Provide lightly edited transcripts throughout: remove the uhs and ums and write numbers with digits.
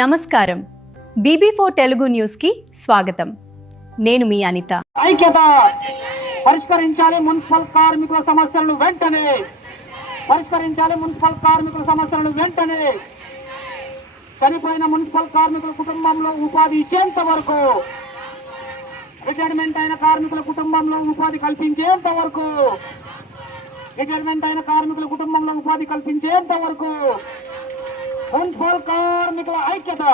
నమస్కారం. BB4 Telugu news కి స్వాగతం. నేను మీ అనిత. ఐక్యత పరిష్కరించాలి మున్సిపల్ కార్మికుల సమస్యలను వెంటనే చనిపోయిన మున్సిపల్ కార్మికుల కుటుంబంలో ఉపాధి ఇచ్చేంత వరకు, రిటైర్మెంట్ అయిన కార్మికుల కుటుంబంలో ఉపాధి కల్పించేంత వరకు మున్సిపల్ కార్మికుల ఐక్యత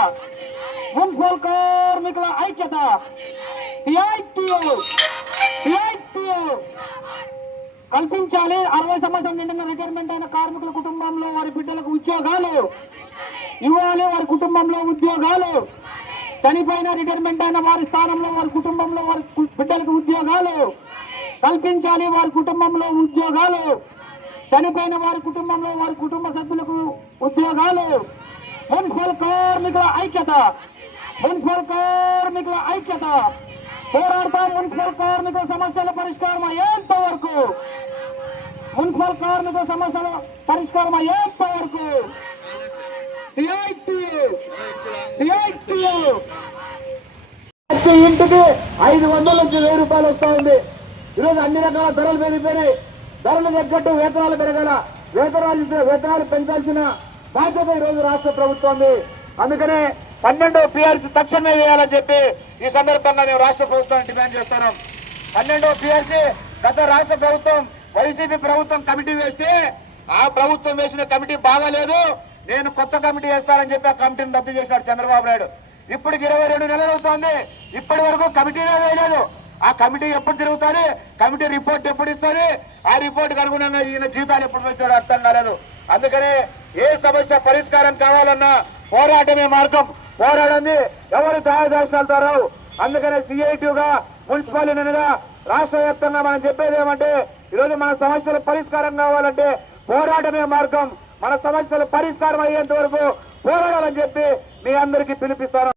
CITU కల్పించాలి. 60 సంవత్సరం నిండిన రిటైర్మెంట్ అయిన కార్మికుల కుటుంబంలో వారి బిడ్డలకు ఉద్యోగాలు ఇవ్వాలి. వారి కుటుంబంలో ఉద్యోగాలు, చనిపోయిన రిటైర్మెంట్ అయిన వారి స్థానంలో వారి కుటుంబంలో వారి బిడ్డలకు ఉద్యోగాలు కల్పించాలి. వారి కుటుంబంలో ఉద్యోగాలు, చనిపోయిన వారి కుటుంబంలో వారి కుటుంబ సభ్యులకు ఉద్యోగాలు. మున్సిపల్ కార్మికుల ఐక్యత పోరాడతాం. మున్సిపల్ కార్మికుల సమస్యల పరిష్కారం అయ్యేంత వరకు ప్రతి ఇంటికి 500 నుంచి 1000 రూపాయలు వస్తా ఉంది. ఈరోజు అన్ని రకాల ధరలు పెరిగిపోయినాయి. ధరలు తగ్గట్టు వేతనాలు పెరగాల, వేతనాలు పెంచాల్సిన బాధ్యత ఈరోజు రాష్ట్ర ప్రభుత్వం. అందుకనే 12వ PRC తక్షణమే వేయాలని చెప్పి ఈ సందర్భంగా మేము రాష్ట్ర ప్రభుత్వాన్ని డిమాండ్ చేస్తున్నాం. 12వ PRC గత రాష్ట్ర ప్రభుత్వం వైసీపీ ప్రభుత్వం కమిటీ వేస్తే ఆ ప్రభుత్వం వేసిన కమిటీ బాగాలేదు, నేను కొత్త కమిటీ వేస్తానని చెప్పి ఆ కమిటీని రద్దు చేసినాడు చంద్రబాబు నాయుడు. ఇప్పటికి 22 నెలలు అవుతోంది, ఇప్పటి వరకు కమిటీనే వేయలేదు. ఆ కమిటీ ఎప్పుడు తిరుగుతుంది, కమిటీ రిపోర్ట్ ఎప్పుడు ఇస్తుంది, ఆ రిపోర్ట్కి అనుగుణంగా ఈయన జీతాలు ఎప్పుడు వచ్చాడో అర్థం కాలేదు. అందుకనే ఏ సమస్య పరిష్కారం కావాలన్నా పోరాటమే మార్గం. పోరాడండి ఎవరు దాయదార్శాలతో రావు. అందుకనే CITUగా మున్సిపాలిటీగా రాష్ట్ర వ్యాప్తంగా మనం చెప్పేది ఏమంటే, ఈరోజు మన సమస్యల పరిష్కారం కావాలంటే పోరాటమే మార్గం. మన సమస్యలు పరిష్కారం అయ్యేంత వరకు పోరాడాలని చెప్పి మీ అందరికీ పిలిపిస్తాను.